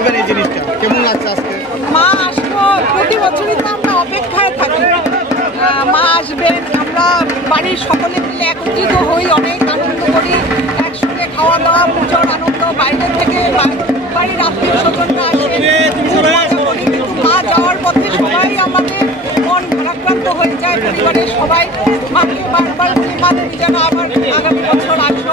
বলবেন এই জিনিসটা কেমন লাগছে আজকে? মা আসবো প্রতি বছরই তো আমরা অপেক্ষায় থাকি, মা আসবেন, আমরা বাড়ির সকলে মিলে একত্রিত হই, অনেক আনন্দ করি, একসঙ্গে খাওয়া দাওয়া, পুজোর আনন্দ, বাইরে থেকে বাড়ির আত্মীয় স্বজনরা আসে, করি। কিন্তু মা যাওয়ার পথে সবাই আমাদের মন ভারাক্রান্ত হয়ে যায়, পরিবারের সবাই মাকে বারবার বলি, মা তুমি যেন আবার আগামী বছর আসো।